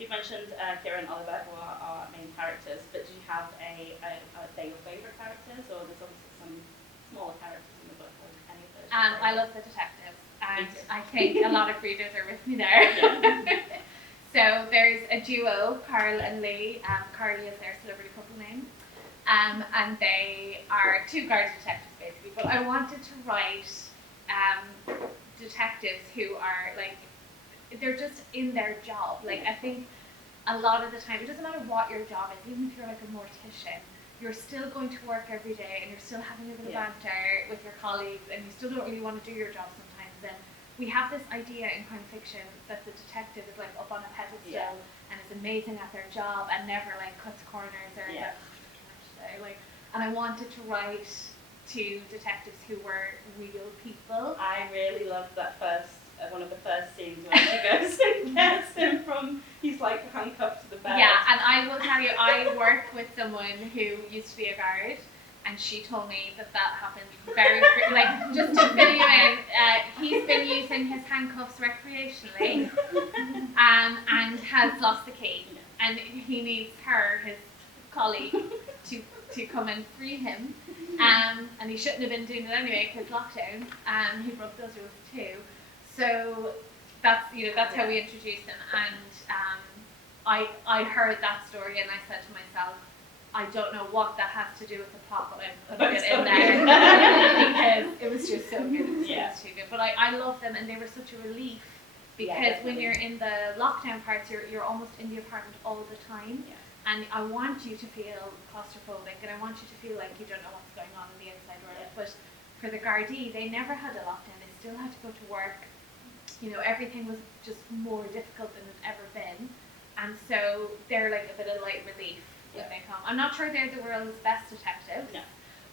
You've mentioned Ciara and Oliver, who are our main characters, but do you have are they your favourite characters, or there's obviously some smaller characters in the book, or any of those? I love the detectives, and I think a lot of readers are with me there. Yeah. So there's a duo, Carl and Lee. Carly is their celebrity couple name, and they are two guard detectives basically. But I wanted to write detectives who are like, they're just in their job. Like, I think a lot of the time, it doesn't matter what your job is, even if you're like a mortician, you're still going to work every day and you're still having a bit of banter with your colleagues, and you still don't really want to do your job sometimes. And we have this idea in crime fiction that the detective is like up on a pedestal and is amazing at their job and never like cuts corners or like, and I wanted to write to detectives who were real people. I really loved that one of the first scenes where she goes and gets him from, he's like handcuffed to the bed. Yeah, and I will tell you, I worked with someone who used to be a guard, and she told me that happened very like, just to fill you in, he's been using his handcuffs recreationally, and has lost the key, and he needs her, his colleague, to come and free him, and he shouldn't have been doing it anyway because lockdown, he broke those rules too. So that's how we introduced him, and I heard that story and I said to myself, I don't know what that has to do with the plot, but I'm putting it in there because it was just so good. It was too good. But I love them, and they were such a relief because when you're in the lockdown parts, you're almost in the apartment all the time, and I want you to feel claustrophobic, and I want you to feel like you don't know what's going on in the inside world. But for the Gardaí, they never had a lockdown. They still had to go to work. You know, everything was just more difficult than it's ever been, and so they're like a bit of light relief when they come. I'm not sure they're the world's best detectives,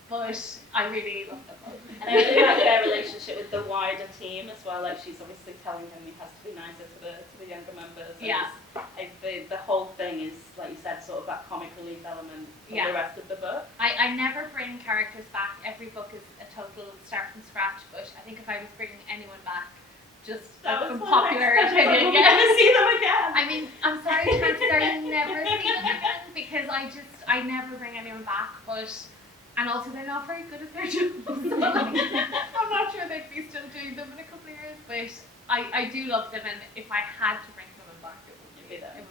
but I really love them both. And I really like their relationship with the wider team as well. Like, she's obviously telling him he has to be nicer to the younger members. And the whole thing is, like you said, sort of that comic relief element from the rest of the book. I never bring characters back. Every book is a total start from scratch. But I think if I was bringing anyone back, just from popular opinion, never see them again. I mean, I'm sorry, chances are you never see them again because I never bring anyone back. And also they're not very good at their jobs. I'm not sure they'd be still doing them in a couple of years, but I do love them, and if I had to bring someone back, it would be them.